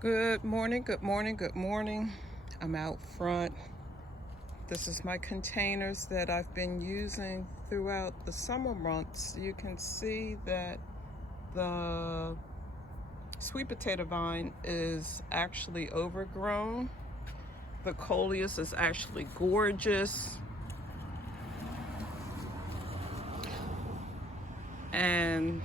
Good morning, good morning, good morning. I'm out front. This is my containers that I've been using throughout the summer months. You can see that the sweet potato vine is actually overgrown. The coleus is actually gorgeous. And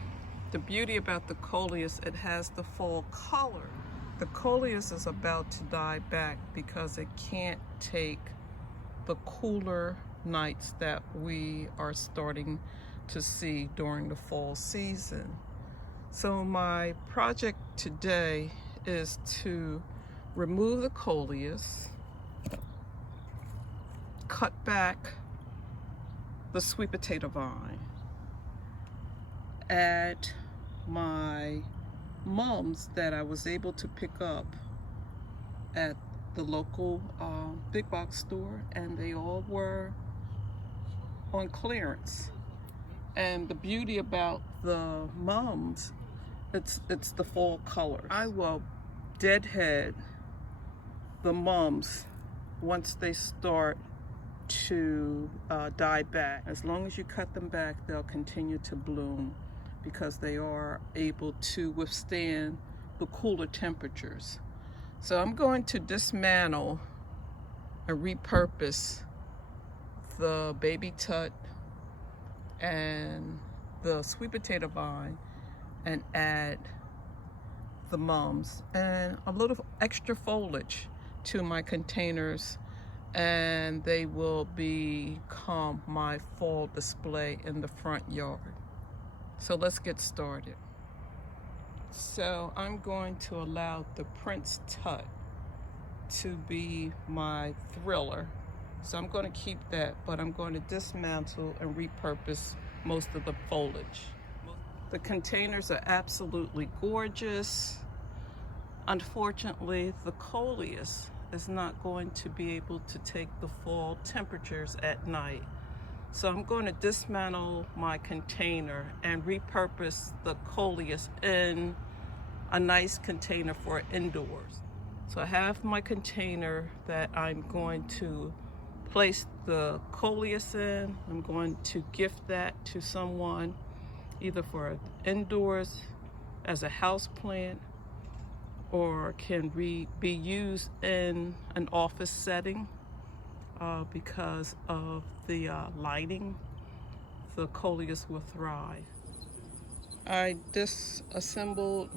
the beauty about the coleus, it has the fall color. The coleus is about to die back because it can't take the cooler nights that we are starting to see during the fall season. So my project today is to remove the coleus, cut back the sweet potato vine, add my mums that I was able to pick up at the local big box store, and they all were on clearance. And the beauty about the mums, it's the fall color. I will deadhead the mums once they start to die back. As long as you cut them back, they'll continue to bloom because they are able to withstand the cooler temperatures. So I'm going to dismantle and repurpose the baby tut and the sweet potato vine and add the mums and a little extra foliage to my containers, and they will become my fall display in the front yard. So let's get started. So I'm going to allow the Prince Tut to be my thriller. So I'm going to keep that, but I'm going to dismantle and repurpose most of the foliage. The containers are absolutely gorgeous. Unfortunately, the coleus is not going to be able to take the fall temperatures at night. So I'm going to dismantle my container and repurpose the coleus in a nice container for indoors. So I have my container that I'm going to place the coleus in. I'm going to gift that to someone, either for indoors as a house plant, or can be used in an office setting. Because of the lighting, the coleus will thrive. I disassembled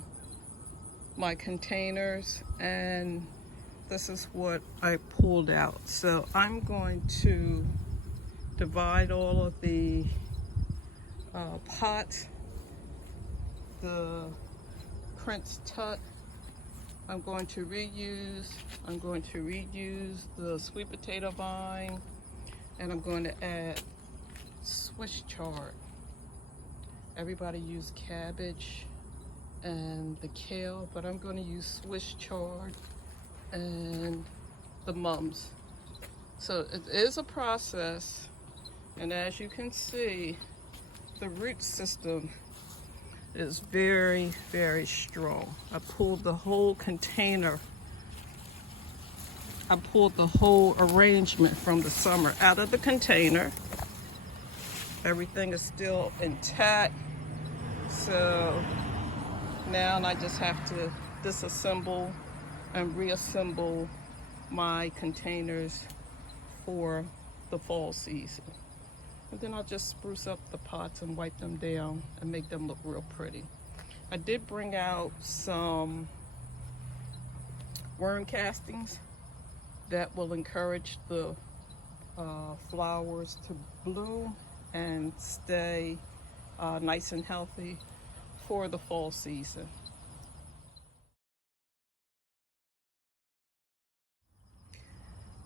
my containers, and this is what I pulled out. So I'm going to divide all of the pots, the Prince Tut, I'm going to reuse the sweet potato vine, and I'm going to add Swiss chard. Everybody use cabbage and the kale, but I'm going to use Swiss chard and the mums. So it is a process, and as you can see, the root system is very, very strong. I pulled the whole container. I pulled the whole arrangement from the summer out of the container. Everything is still intact. So now I just have to disassemble and reassemble my containers for the fall season. And then I'll just spruce up the pots and wipe them down and make them look real pretty. I did bring out some worm castings that will encourage the flowers to bloom and stay nice and healthy for the fall season.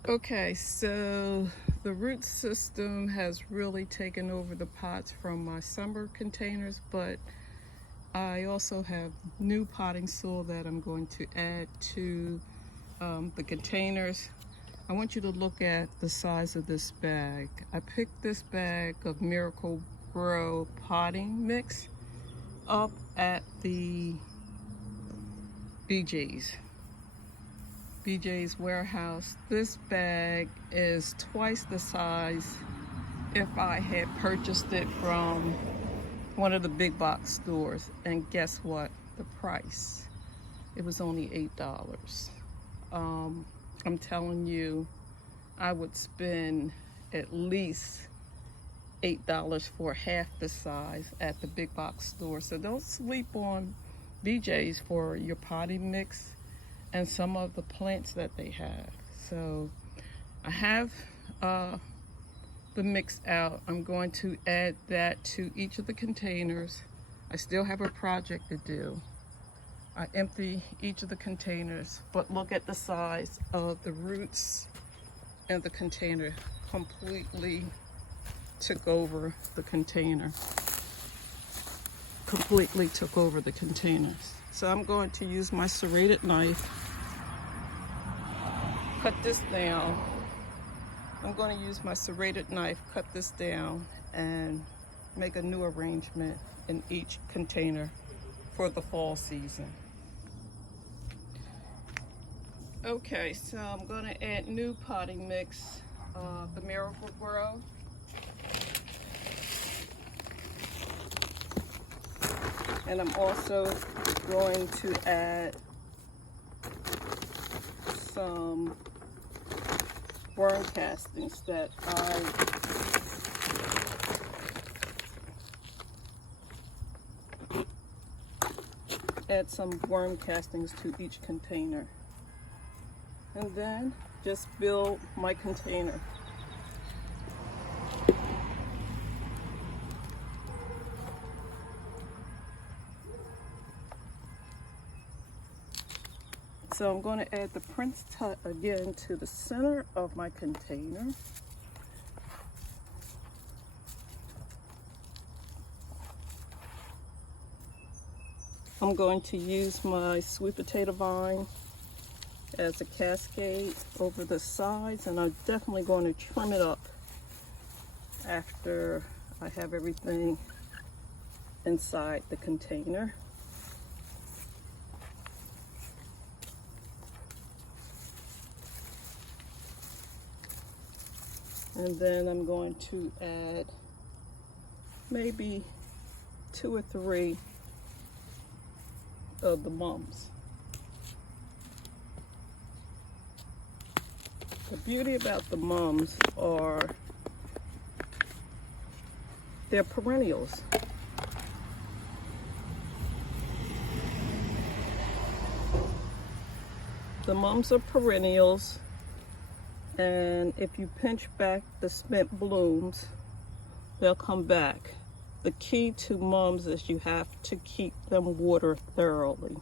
Okay, so the root system has really taken over the pots from my summer containers, but I also have new potting soil that I'm going to add to the containers. I want you to look at the size of this bag. I picked this bag of Miracle Grow potting mix up at the BJ's. BJ's Warehouse. This bag is twice the size if I had purchased it from one of the big box stores. And guess what? The price. It was only $8. I'm telling you, I would spend at least $8 for half the size at the big box store. So don't sleep on BJ's for your potting mix and some of the plants that they have. So I have the mix out. I'm going to add that to each of the containers. I still have a project to do. I empty each of the containers, but look at the size of the roots, and the container completely took over the container. Completely took over the containers. So I'm going to use my serrated knife, cut this down. I'm going to use my serrated knife, cut this down, and make a new arrangement in each container for the fall season. Okay, so I'm going to add new potting mix, the Miracle Grow. And I'm also going to add some worm castings that add some worm castings to each container. And then just build my container. So I'm going to add the Prince Tut again to the center of my container. I'm going to use my sweet potato vine as a cascade over the sides, and I'm definitely going to trim it up after I have everything inside the container. And then I'm going to add maybe 2 or 3 of the mums. The beauty about the mums are they're perennials. The mums are perennials, and if you pinch back the spent blooms, they'll come back. The key to mums is you have to keep them watered thoroughly.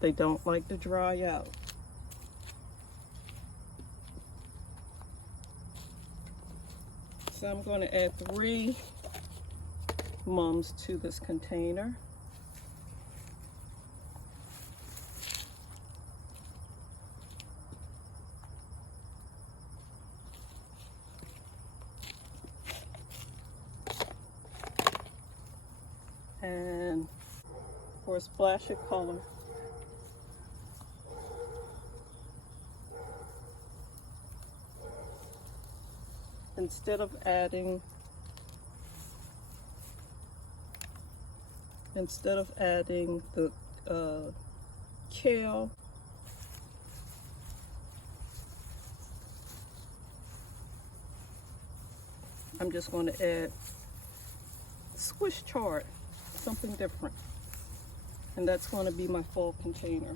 They don't like to dry out. So I'm going to add 3 mums to this container. And for a splash of color, instead of adding the kale, I'm just going to add Swiss chard, something different, and that's going to be my fall container.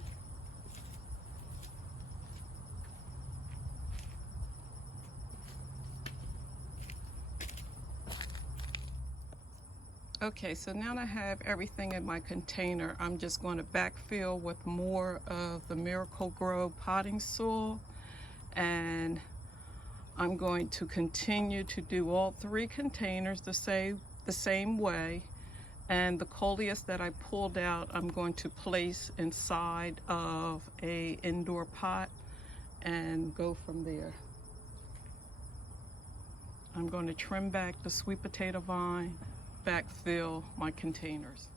Okay, so now that I have everything in my container, I'm just going to backfill with more of the Miracle Grow potting soil, and I'm going to continue to do all 3 containers the same way. And the coleus that I pulled out, I'm going to place inside of a indoor pot and go from there. I'm going to trim back the sweet potato vine, backfill my containers.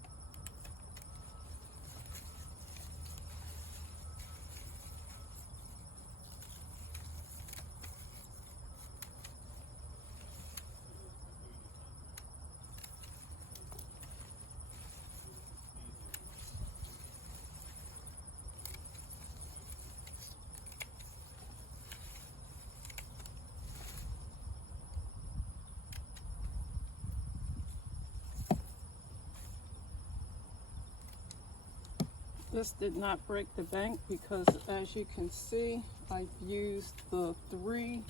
This did not break the bank because, as you can see, I've used the 3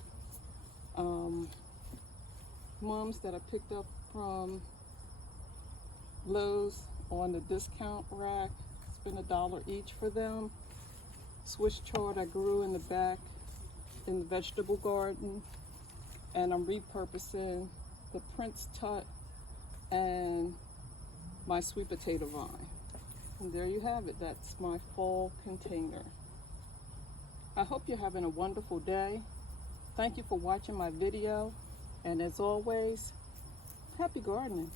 mums that I picked up from Lowe's on the discount rack. Spent $1 each for them. Swiss chard I grew in the back in the vegetable garden, and I'm repurposing the Prince Tut and my sweet potato vine. And there you have it. That's my fall container. I hope you're having a wonderful day. Thank you for watching my video, and as always, happy gardening.